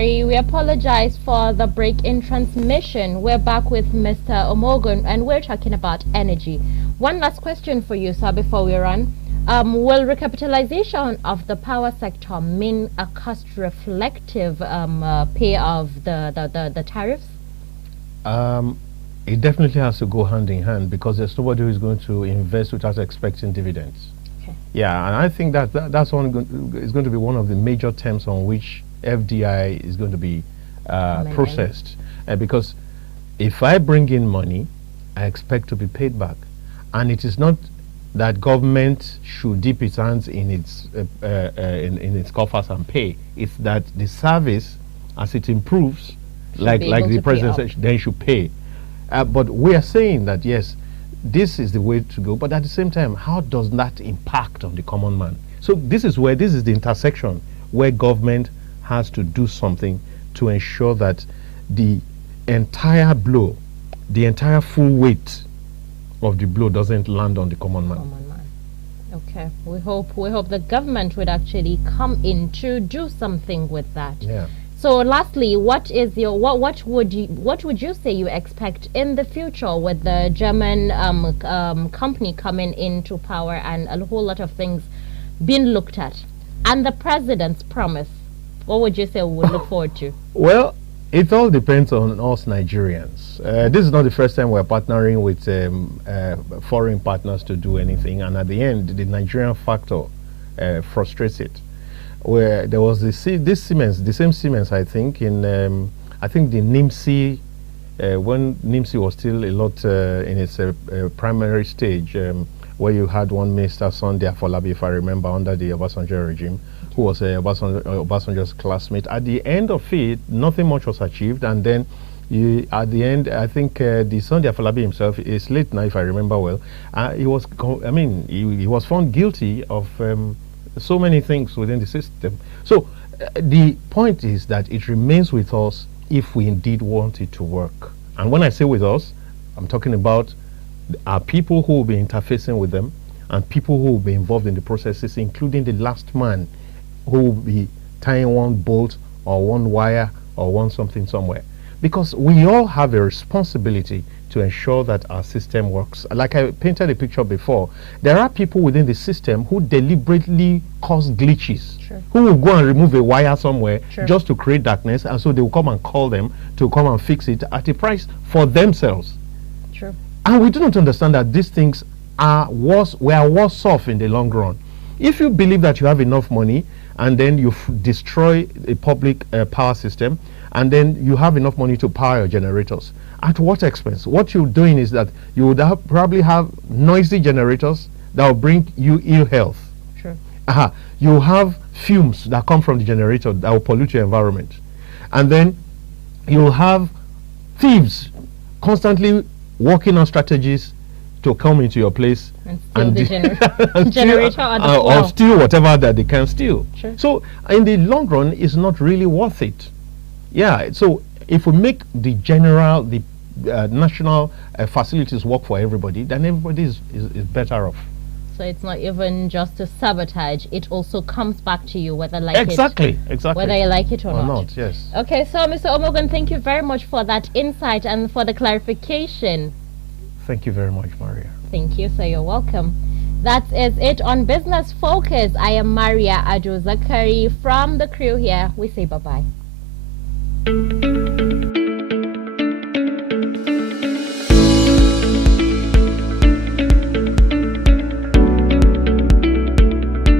Zakari. We apologize for the break in transmission. We're back with Mr. Omogun and we're talking about energy. One last question for you, sir, before we run. Will recapitalization of the power sector mean a cost-reflective pay of the tariffs? It definitely has to go hand in hand because there's nobody who is going to invest without expecting dividends. Okay. Yeah, and I think that's is going to be one of the major terms on which FDI is going to be processed. Because if I bring in money, I expect to be paid back. And it is not that government should dip its hands in its coffers and pay. It's that the service, as it improves, like the president said, then should pay. But we are saying that, yes, this is the way to go. But at the same time, how does that impact on the common man? So this is the intersection where government has to do something to ensure that the entire blow, the entire full weight of the blow doesn't land on the common man. Okay, we hope the government would actually come in to do something with that. Yeah. So lastly, what would you say you expect in the future with the German company coming into power and a whole lot of things being looked at, and the president's promise? What would you say we would look forward to? Well, it all depends on us Nigerians. This is not the first time we're partnering with foreign partners to do anything, and at the end, the Nigerian factor frustrates it. Where there was the same Siemens, I think, in I think the NIMSI, when NIMSI was still a lot in its primary stage, where you had one minister, Sunday Afolabi, if I remember, under the Obasanjo regime, who was Obasanjo's classmate. At the end of it, nothing much was achieved, and then at the end, I think the Sunday Afolabi himself is late now, if I remember well. He was found guilty of so many things within the system. So the point is that it remains with us if we indeed want it to work. And when I say with us, I'm talking about our people who will be interfacing with them and people who will be involved in the processes, including the last man who will be tying one bolt or one wire or one something somewhere. Because we all have a responsibility to ensure that our system works. Like I painted a picture before, there are people within the system who deliberately cause glitches, who will go and remove a wire somewhere just to create darkness, and so they will come and call them to come and fix it at a price for themselves. And we do not understand that these things are worse off in the long run. If you believe that you have enough money and then you destroy a public power system, and then you have enough money to power your generators, at what expense? What you're doing is that you would probably have noisy generators that will bring you ill health. You have fumes that come from the generator that will pollute your environment. And then you'll have thieves constantly working on strategies to come into your place and steal the generator or steal whatever that they can steal. So in the long run, it's not really worth it. Yeah, so if we make the national facilities work for everybody, then everybody is better off. So it's not even just a sabotage, it also comes back to you whether whether you like it or not. Yes. Okay, so Mr. Omogun, thank you very much for that insight and for the clarification. Thank you very much, Maria. Thank you, so you're welcome. That is it on Business Focus. I am Maria Ado Zakari from the crew here. We say bye-bye.